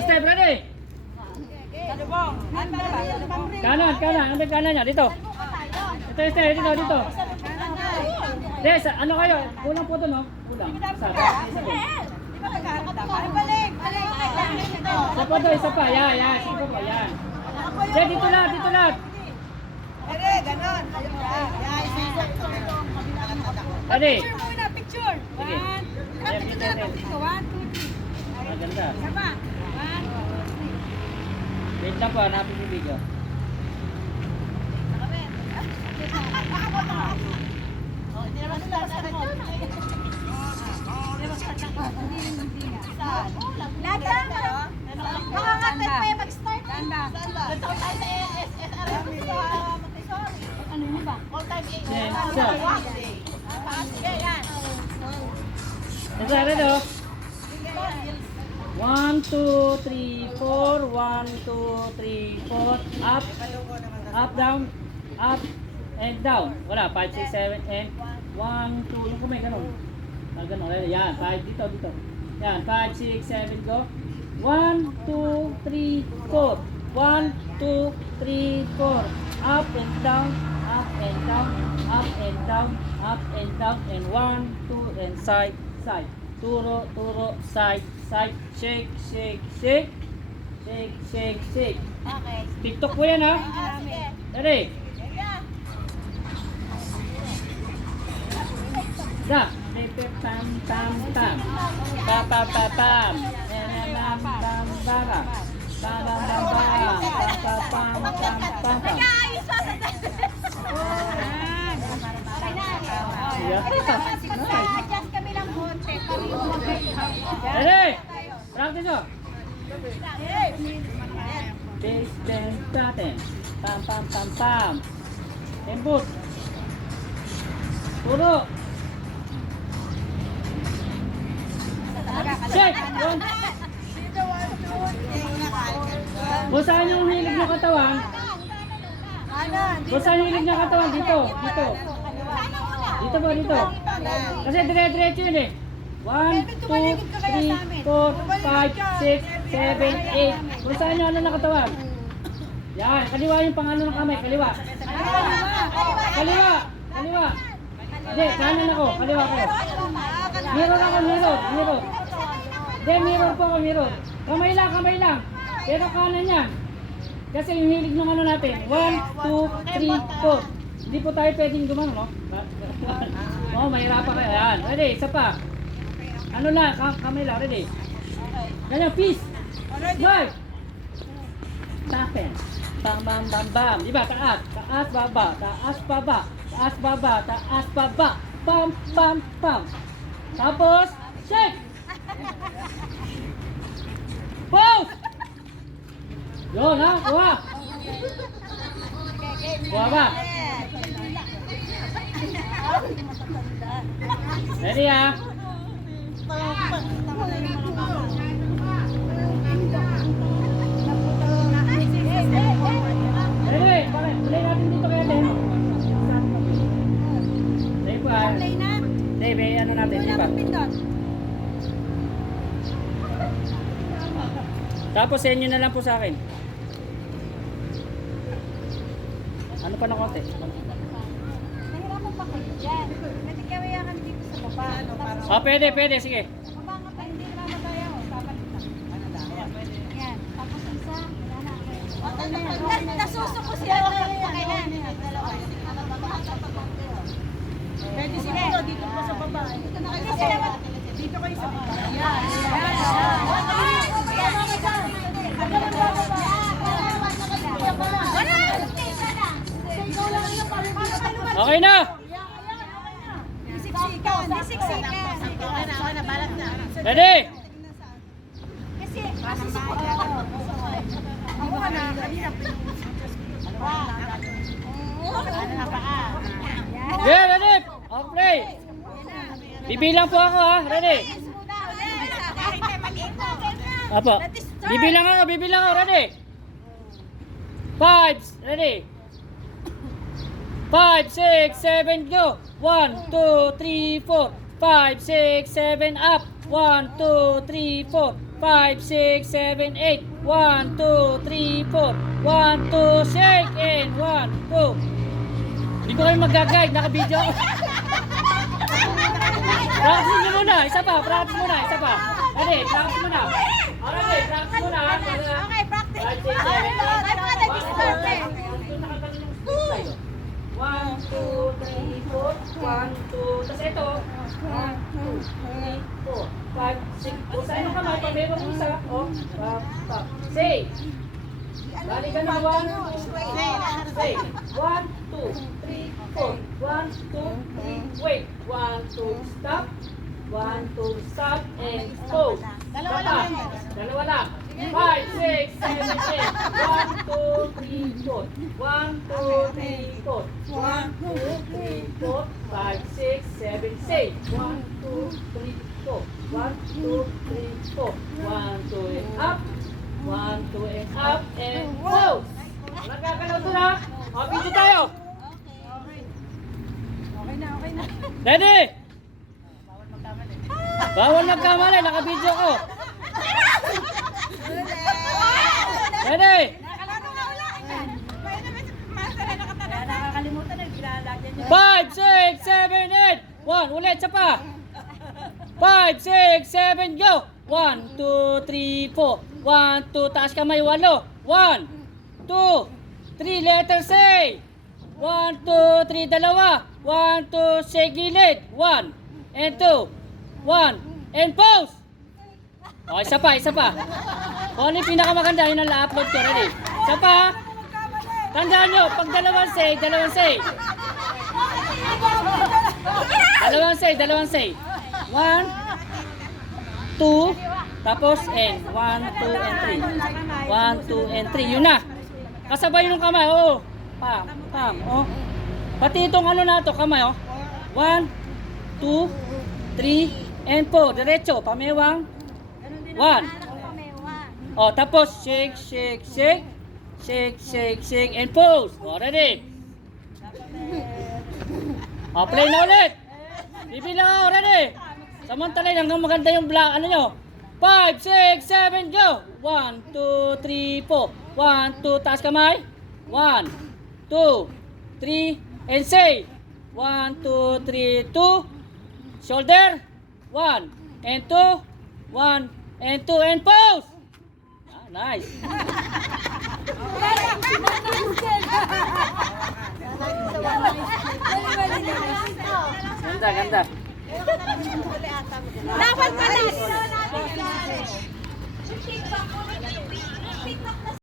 step, ready? Kanan, kanan. Ano ba yung kanan niya? Dito. Ito, step. Dito. Des, ano kayo? Kulang po ito, no? Kulang. Isa pa doon, isa pa. Yan. Sige po, yan. Des, dito lahat. Ready? Picture. Sige. Picture. 1, 2, 3. Maganda. Sama. 1, 2, 3. Wait lang po, hanapin yung video. Makakatay pa yung mag-start. Ano yun ba? Ito, ready, oh. 1, 2, 3, 4. 1, 2, 3, 4. Up, down, up, and down. Wala, 5, 6, 7, and 1, 2. Yung kumay, ganun. Ganun, yan, 5, dito. Yan, 5, 6, 7, go. 1, 2, 3, 4. 1, 2, 3, 4. Up and down, up and down, up and down, up and down, and 1, 2, and side. Turo, side. Shake. Okay. TikTok po yan, ha? Ready? Da. Pam. Pam. Adjust kami ng konti. Ready? Practice mo. Base, ten, pattern. Pam. Input. Turo. Shake. Kung saan yung hilig ng katawan? Kung saan yung hilig ng katawan? Dito. Dito. Kasi dire-diretso yun eh. 1, 2, 3, 4, 5, 6, 7, 8. Kung saan yung ano ng katawan? Yan. Kaliwa yung pang ano ng kamay. Kaliwa. Hindi, kanan ako. Kaliwa ko. Mirror. Hindi, mirror po ako. Kamay lang. Pero kanan yan. Kasi yung hilig ng ano natin. 1, 2, 3, 4. Hindi po tayo pwedeng gumano, no? Mahirapan kayo. Ayan. Ready, isa pa. Ano lang, kamay lang. Ready? Ganyan, peace. Right. Tapen. Bam. Diba? Taas, baba. Pam. Tapos, shake. Pause. Yun, ha? Kuha. Kuha ba? Ready, ha? Ready? Play natin dito kaya din. Play po, ha? Play na. Play, ano natin, di ba? Tapos send nyo na lang po sa akin. Ano pa na konti? Nahirapan pa kayo dyan. Pwede kawayakan dito sa baba. Pwede, sige. Baba nga pa, hindi naman tayo. Babalik na. Yan. Tapos isa. Nasusuko siya. Pwede siguro dito po sa baba. Dito kayo sa baba. Okay na! Disiksikan. Ready? Kasi suko. Ako ka na. Yeah, ready? Okay. Bibilang po ako, ha? Ready? Apo. Bibilang ako. Ready? 5, ready? 5, 6, 7, go! 1, 2, 3, 4, 5, 6, 7, up! 1, 2, 3, 4, 5, 6, 7, 8. 1, 2, 3, 4. 1, 2, shake, and 1, 2. Hindi ko kayo mag-guide, naka-video ako. Practice nyo muna, isa pa, practice muna, isa pa. Ready, practice muna. Alright, practice muna. Okay, practice. 5, 6, 7, 8. Ano ka nag-start? 1, 2, 3, 4. 1, 2. Tapos ito. 1, 2, 3, 4, 5, 6. O, sa inyo kamay, pag may mag-usa. O, pap. Say. Bali ka na 1, 2, 3. Say. 1, 2, 3, 4. 1, 2, 3. Wait. 1, 2, stop. 1, 2, stop. And go. Dalawa lang yan. Dalawa lang. 5, 6, 7, 8. 1, 2, 3, 4. 1, 2, 3, 4. 1, 2, 3, 4. 5, 6, 7, say. 1, 2, 3, 4. 1, 2, 3, 4. 1, 2, and up. 1, 2, and up. And go! Nagkakalaw to na. O, video tayo. Okay na, okay na. Ready? Bawal magkamali. Naka-video ko. Ready? Nakalaro nga wala ka. May naman master na nakatala. Nakakalimutan na gilalagyan niya. 5, 6, 7, 8. 1, ulit, isa pa. 5, 6, 7, go. 1, 2, 3, 4. 1, 2, taas kamay, 8. 1, 2, 3, letter say. 1, 2, 3, dalawa. 1, 2, say gilid. 1, and 2. 1, and pause. O, isa pa, isa pa. Kung ano yung pinakamaganda, yun ang na-upload ko. Ready? Isa pa. Tandaan nyo, pag dalawang say, dalawang say. Dalawang say, dalawang say. 1, 2, tapos and 1, 2, and 3. 1, 2, and 3. Yun na. Kasabay yung kamay. Oo. Pam, pam. Oh. Pati itong ano na to, kamay. Oh. 1, 2, 3, and 4. Diretso. Pamewang. 1. Oh, tapos shake, shake, shake. Shake, shake, shake, and pose. Oh, ready? Oh, play na ulit. Bibilang ako, ready? Samantalay hanggang maganda yung black, ano nyo? 5, 6, 7, go! 1, 2, 3, 4. 1, 2, taas kamay. 1, 2, 3, and say. 1, 2, 3, 2. Shoulder. 1, and 2. 1, and 2, and pose. Ah, nice. Ganda, ganda. Dapat pala.